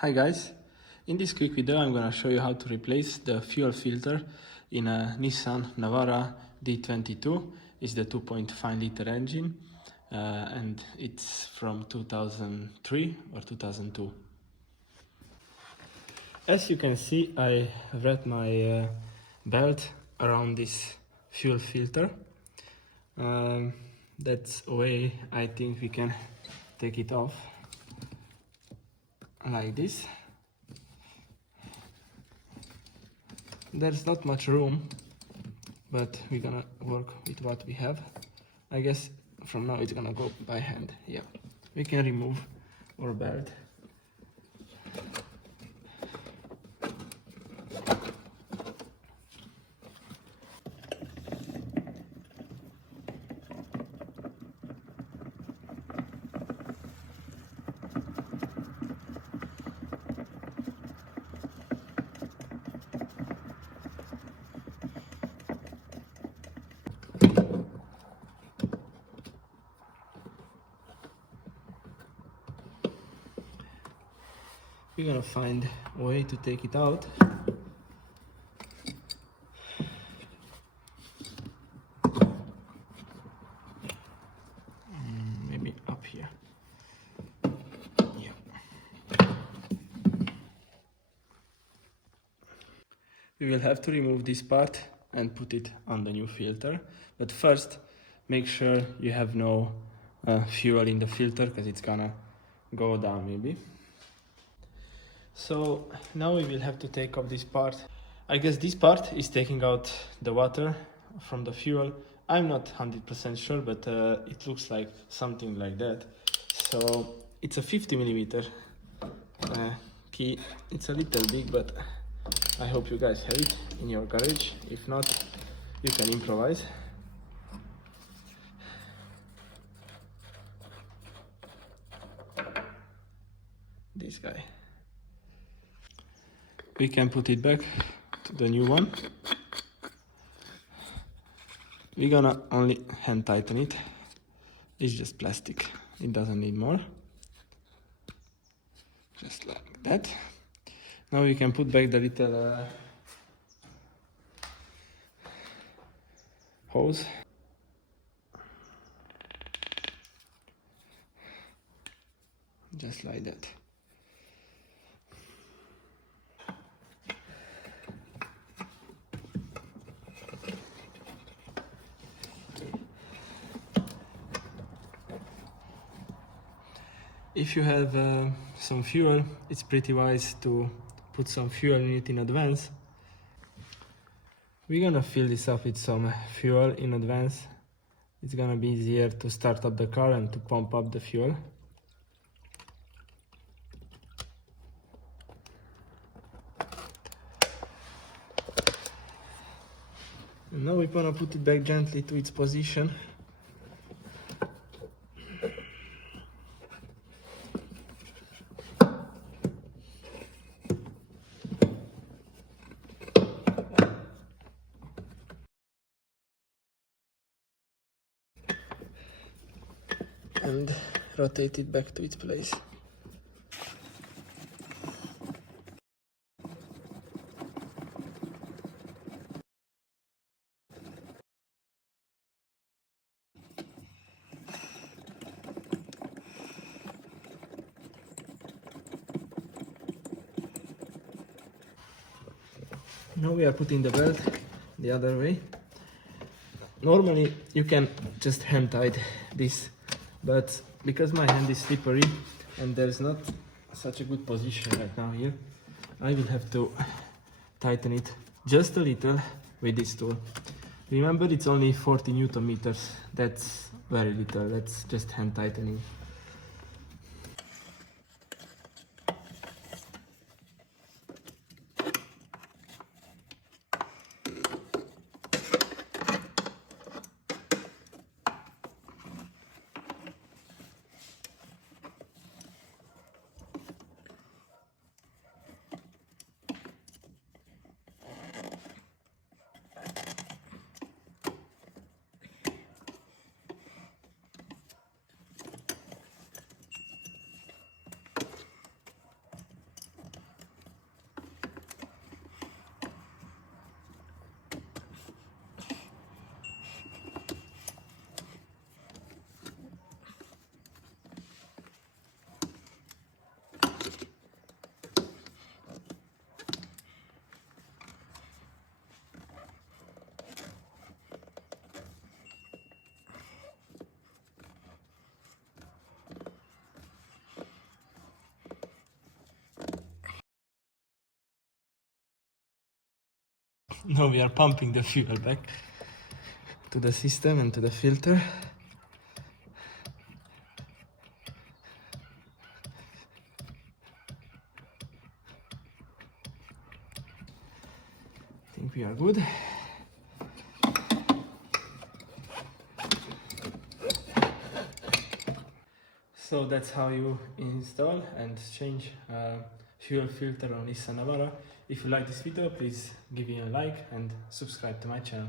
Hi guys, in this quick video I'm gonna show you how to replace the fuel filter in a Nissan Navara D22. It's the 2.5 liter engine and it's from 2003 or 2002. As you can see, I wrapped my belt around this fuel filter. That's a way I think we can take it off like this. There's not much room, but we're gonna work with what we have. I guess from now it's gonna go by hand. Yeah, we can remove our belt. We're gonna find a way to take it out. Maybe up here. Yeah. We will have to remove this part and put it on the new filter. But first, make sure you have no fuel in the filter because it's gonna go down maybe. So now we will have to take off this part. I guess this part is taking out the water from the fuel. I'm not 100% sure, but it looks like something like that. So it's a 50 millimeter key. It's a little big, but I hope you guys have it in your garage. If not, you can improvise. This guy. We can put it back to the new one. We're gonna only hand tighten it. It's just plastic. It doesn't need more. Just like that. Now we can put back the little hose. Just like that. If you have some fuel, it's pretty wise to put some fuel in it in advance. We're gonna fill this up with some fuel in advance. It's gonna be easier to start up the car and to pump up the fuel. And now we're gonna put it back gently to its position. And rotate it back to its place. Now we are putting the belt the other way. Normally you can just hand tight this, but because my hand is slippery and there's not such a good position right now here, I will have to tighten it just a little with this tool. Remember, it's only 40 Newton meters. That's very little. That's just hand tightening. Now we are pumping the fuel back to the system and to the filter. I think we are good. So that's how you install and change fuel filter on Nissan Navara. If you like this video, please give me a like and subscribe to my channel.